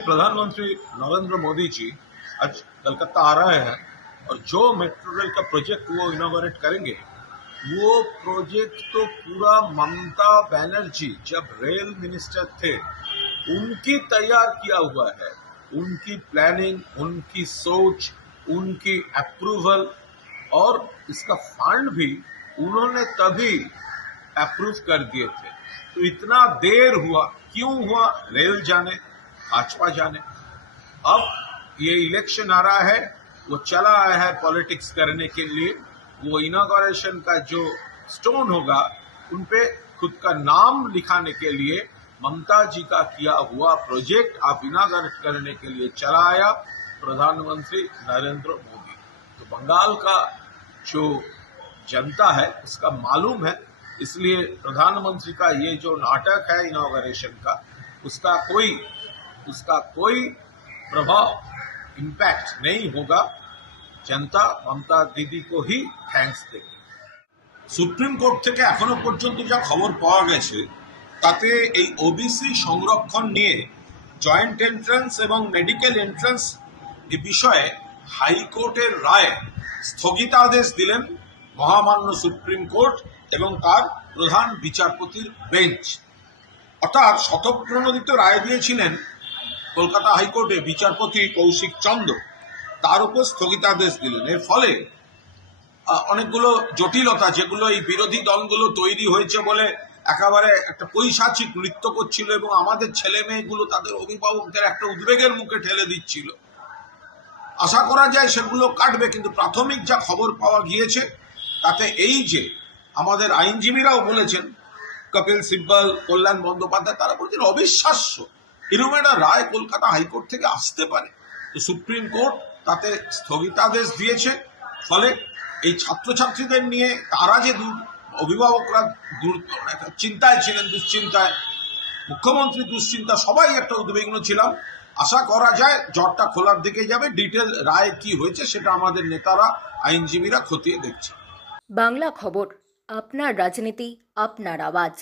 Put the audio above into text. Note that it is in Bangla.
प्रधानमंत्री नरेंद्र मोदी जी आज कलकत्ता आ रहे हैं और जो मेट्रो रेल का प्रोजेक्ट वो इनॉग्रेट करेंगे, वो प्रोजेक्ट तो पूरा ममता बनर्जी जब रेल मिनिस्टर थे उनकी तैयार किया हुआ है। उनकी प्लानिंग, उनकी सोच, उनकी अप्रूवल और इसका फंड भी उन्होंने तभी अप्रूव कर दिए थे। तो इतना देर हुआ क्यों हुआ, रेल जाने, भाजपा जाने। अब ये इलेक्शन आ रहा है, वो चला आया है पॉलिटिक्स करने के लिए। वो इनॉग्रेशन का जो स्टोन होगा उनपे खुद का नाम लिखाने के लिए ममता जी का किया हुआ प्रोजेक्ट आप इनॉग्रेट करने के लिए चला आया प्रधानमंत्री नरेंद्र मोदी। तो बंगाल का जो जनता है उसका मालूम है, इसलिए प्रधानमंत्री का ये जो नाटक है इनॉग्रेशन का, उसका कोई प्रभाव, इम्पैक्ट नहीं होगा। जनता ममता दीदी को ही थैंक्स देगी। সুপ্রিম কোর্ট থেকে এখনো পর্যন্ত যা খবর পাওয়া গেছে তাতে এই ওবিসি সংরক্ষণ নিয়ে জয়েন্ট এন্ট্রান্স এবং মেডিকেল এন্ট্রান্স এ বিষয়ে হাইকোর্টের রায় স্থগিতাদেশ দিলেন মহামান্য সুপ্রিম কোর্ট এবং তার প্রধান বিচারপতির বেঞ্চ। অর্থাৎ শতপ্রণোদিত রায় দিয়েছিলেন কলকাতা হাইকোর্টে বিচারপতি কৌশিক চন্দ্র, তার উপর স্থগিতাদেশ দিলেন। এর ফলে অনেকগুলো জটিলতা, যেগুলো এই বিরোধী দলগুলো তৈরি হয়েছে বলে একেবারে একটা পৈশাচিক নৃত্য করছিল এবং আমাদের ছেলে মেয়েগুলো তাদের অভিভাবকদের একটা উদ্বেগের মুখে ঠেলে দিচ্ছিল, আশা করা যায় সেগুলো কাটবে। কিন্তু প্রাথমিক যা খবর পাওয়া গিয়েছে তাতে এই যে আমাদের আইনজীবীরাও বলেছেন, কপিল সিব্বল, কল্যাণ বন্দ্যোপাধ্যায়, তারা বলছেন অবিশ্বাস্য এরকম একটা রায় কলকাতা হাইকোর্ট থেকে আসতে পারে। তো সুপ্রিম কোর্ট তাতে স্থগিতাদেশ দিয়েছে। ফলে এই ছাত্রছাত্রীদের নিয়ে তারা যে অভিভাবকরা চিন্তায় ছিলেন, দুশ্চিন্তায়, মুখ্যমন্ত্রী দুশ্চিন্তা, সবাই একটা উদ্বিগ্ন ছিলাম। আশা করা যায় জটটা খোলার দিকে যাবে। ডিটেল রায় কি হয়েছে সেটা আমাদের নেতারা, আইনজীবীরা খতিয়ে দেখছে। বাংলা খবর, আপনার রাজনীতি, আপনার আওয়াজ।